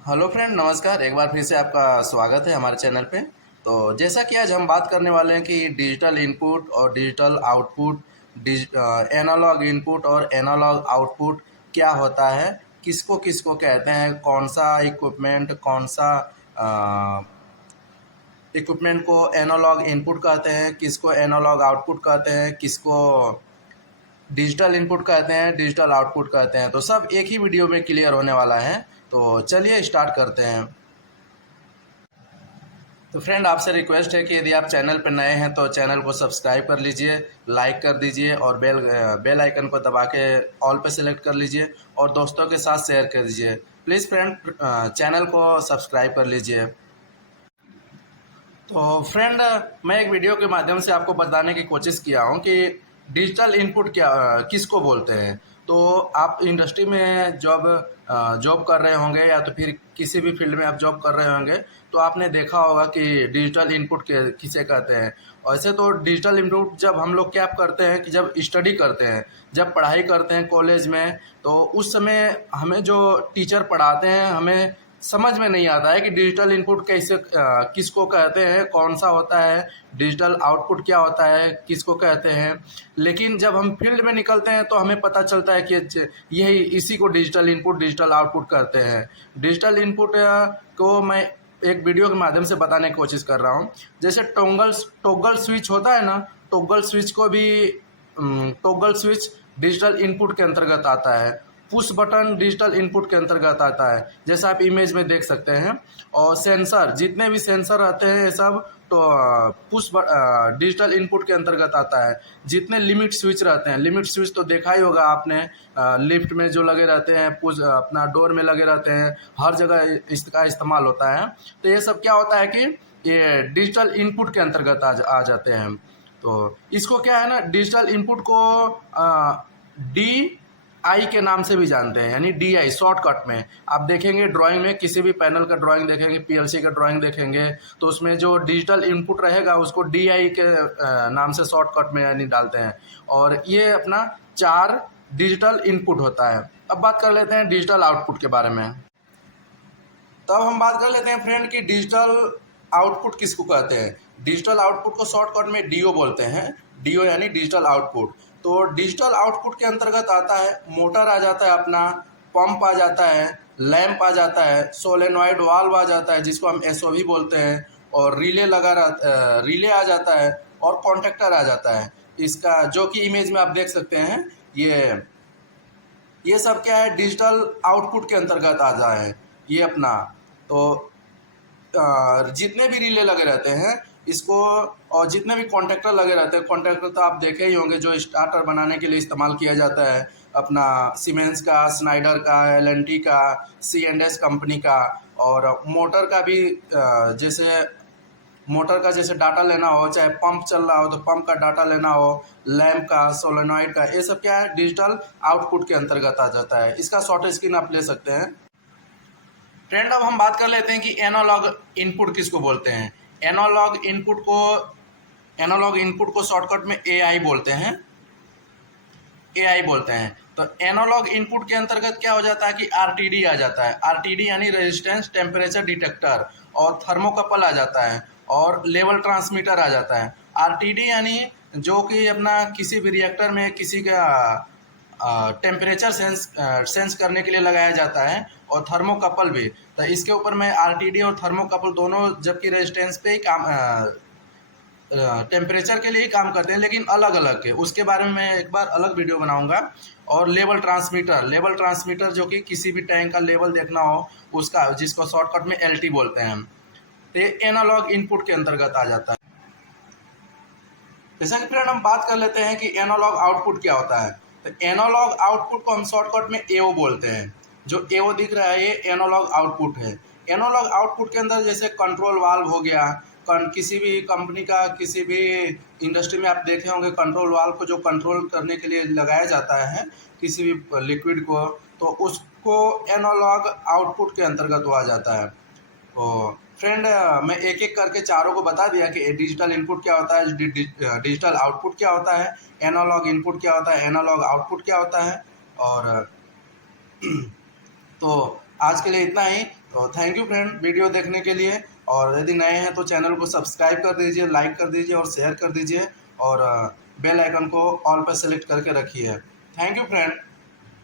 Hello friend, नमस्कार। एक बार फिर से आपका स्वागत है हमारे चैनल पे। तो जैसा कि आज हम बात करने वाले हैं कि डिजिटल इनपुट और डिजिटल आउटपुट, एनालॉग इनपुट और एनालॉग आउटपुट क्या होता है, किसको किसको कहते हैं, कौन सा इक्विपमेंट को एनालॉग इनपुट कहते हैं, किसको एनालॉग आउटपुट कहते हैं, किसको डिजिटल इनपुट कहते हैं, डिजिटल आउटपुट कहते हैं। तो सब एक ही वीडियो में क्लियर होने वाला है। तो चलिए स्टार्ट करते हैं। तो फ्रेंड, आपसे रिक्वेस्ट है कि यदि आप चैनल पर नए हैं तो चैनल को सब्सक्राइब कर लीजिए, लाइक कर दीजिए और बेल आइकन को दबा के ऑल पे सेलेक्ट कर लीजिए और दोस्तों के साथ शेयर कर दीजिए। प्लीज़ फ्रेंड, चैनल को सब्सक्राइब कर लीजिए। तो फ्रेंड, मैं एक वीडियो के माध्यम से आपको बताने की कोशिश किया हूँ कि डिजिटल इनपुट किसको बोलते हैं। तो आप इंडस्ट्री में जॉब कर रहे होंगे या तो फिर किसी भी फील्ड में आप जॉब कर रहे होंगे, तो आपने देखा होगा कि डिजिटल इनपुट किसे कहते हैं। वैसे तो डिजिटल इनपुट जब हम लोग क्या करते हैं कि जब स्टडी करते हैं, जब पढ़ाई करते हैं कॉलेज में, तो उस समय हमें जो टीचर पढ़ाते हैं हमें समझ में नहीं आता है कि डिजिटल इनपुट किसको कहते हैं, कौन सा होता है, डिजिटल आउटपुट क्या होता है, किसको कहते हैं। लेकिन जब हम फील्ड में निकलते हैं तो हमें पता चलता है कि यही इसी को डिजिटल इनपुट, डिजिटल आउटपुट कहते हैं। डिजिटल इनपुट को मैं एक वीडियो के माध्यम से बताने की कोशिश कर रहा हूँ। जैसे टॉगल स्विच होता है ना, टॉगल स्विच को भी टॉगल स्विच डिजिटल इनपुट के अंतर्गत आता है। पुश बटन डिजिटल इनपुट के अंतर्गत आता है, जैसा आप इमेज में देख सकते हैं। और सेंसर, जितने भी सेंसर रहते हैं ये सब तो डिजिटल इनपुट के अंतर्गत आता है। जितने लिमिट स्विच रहते हैं, लिमिट स्विच तो देखा ही होगा आपने, लिफ्ट में जो लगे रहते हैं, पुश अपना डोर में लगे रहते हैं, हर जगह इसका इस्तेमाल होता है। तो ये सब क्या होता है कि ये डिजिटल इनपुट के अंतर्गत आ जाते हैं। तो इसको क्या है ना, डिजिटल इनपुट को डी आई के नाम से भी जानते हैं, यानी डी आई शॉर्टकट में। आप देखेंगे ड्राइंग में, किसी भी पैनल का ड्राइंग देखेंगे, पीएलसी का ड्राइंग देखेंगे, तो उसमें जो डिजिटल इनपुट रहेगा उसको डी आई के नाम से शॉर्टकट में यानी डालते हैं। और ये अपना 4 डिजिटल इनपुट होता है। अब बात कर लेते हैं डिजिटल आउटपुट के बारे में। तब हम बात कर लेते हैं फ्रेंड कि डिजिटल आउटपुट किसको कहते हैं। डिजिटल आउटपुट को शॉर्टकट में डीओ बोलते हैं। डीओ यानी डिजिटल आउटपुट। तो डिजिटल आउटपुट के अंतर्गत आता है मोटर आ जाता है अपना, पंप आ जाता है, लैंप आ जाता है, सोलेनॉइड वाल्व आ जाता है जिसको हम एसओवी बोलते हैं, और रिले आ जाता है, और कॉन्टेक्टर आ जाता है। इसका जो कि इमेज में आप देख सकते हैं, ये सब क्या है, डिजिटल आउटपुट के अंतर्गत आ जाए ये अपना। तो जितने भी रिले लगे रहते हैं इसको, और जितने भी कॉन्टैक्टर लगे रहते हैं, कॉन्टैक्टर तो आप देखे ही होंगे जो स्टार्टर बनाने के लिए इस्तेमाल किया जाता है, अपना सीमेंस का, स्नाइडर का, एलएनटी का, C&S कंपनी का। और मोटर का भी जैसे मोटर का जैसे डाटा लेना हो, चाहे पंप चल रहा हो तो पंप का डाटा लेना हो, लैंप का, सोलेनॉइड का, ये सब क्या है, डिजिटल आउटपुट के अंतर्गत आ जाता है। इसका शॉर्ट स्क्रीन आप ले सकते हैं। फ्रेंड, अब हम बात कर लेते हैं कि एनालॉग इनपुट किसको बोलते हैं। एनालॉग इनपुट को शॉर्टकट में एआई बोलते हैं। तो एनालॉग इनपुट के अंतर्गत क्या हो जाता है कि आरटीडी आ जाता है। आरटीडी यानी रेजिस्टेंस टेम्परेचर डिटेक्टर, और थर्मोकपल आ जाता है, और लेवल ट्रांसमीटर आ जाता है। आरटीडी यानी जो कि अपना किसी भी रिएक्टर में किसी का टेम्परेचर सेंस करने के लिए लगाया जाता है, और थर्मोकपल भी। तो इसके ऊपर मैं आरटीडी और थर्मोकपल दोनों जबकि रेजिस्टेंस पे ही काम, टेम्परेचर के लिए ही काम करते हैं, लेकिन अलग अलग के, उसके बारे में मैं एक बार अलग वीडियो बनाऊंगा। और लेवल ट्रांसमीटर जो कि किसी भी टैंक का लेवल देखना हो उसका, जिसको शॉर्टकट में एलटी बोलते हैं। तो ये एनालॉग इनपुट के अंतर्गत आ जाता है। जैसा कि फ्रेंड हम बात कर लेते हैं कि एनालॉग आउटपुट क्या होता है। तो एनालॉग आउटपुट को हम शॉर्टकट में एओ बोलते हैं। जो एओ दिख रहा है ये एनालॉग आउटपुट है। एनालॉग आउटपुट के अंदर जैसे कंट्रोल वाल्व हो गया, किसी भी कंपनी का, किसी भी इंडस्ट्री में आप देखे होंगे कंट्रोल वाल्व को जो कंट्रोल करने के लिए लगाया जाता है किसी भी लिक्विड को, तो उसको एनालॉग आउटपुट के अंतर्गत वो आ जाता है। तो फ्रेंड, मैं एक एक करके चारों को बता दिया कि डिजिटल इनपुट क्या होता है, डिजिटल आउटपुट क्या होता है, एनालॉग इनपुट क्या होता है, एनालॉग आउटपुट क्या होता है। और तो आज के लिए इतना ही। तो थैंक यू फ्रेंड वीडियो देखने के लिए, और यदि नए हैं तो चैनल को सब्सक्राइब कर दीजिए, लाइक कर दीजिए और शेयर कर दीजिए, और बेल आइकन को ऑल पर सेलेक्ट करके रखिए। Thank you friend.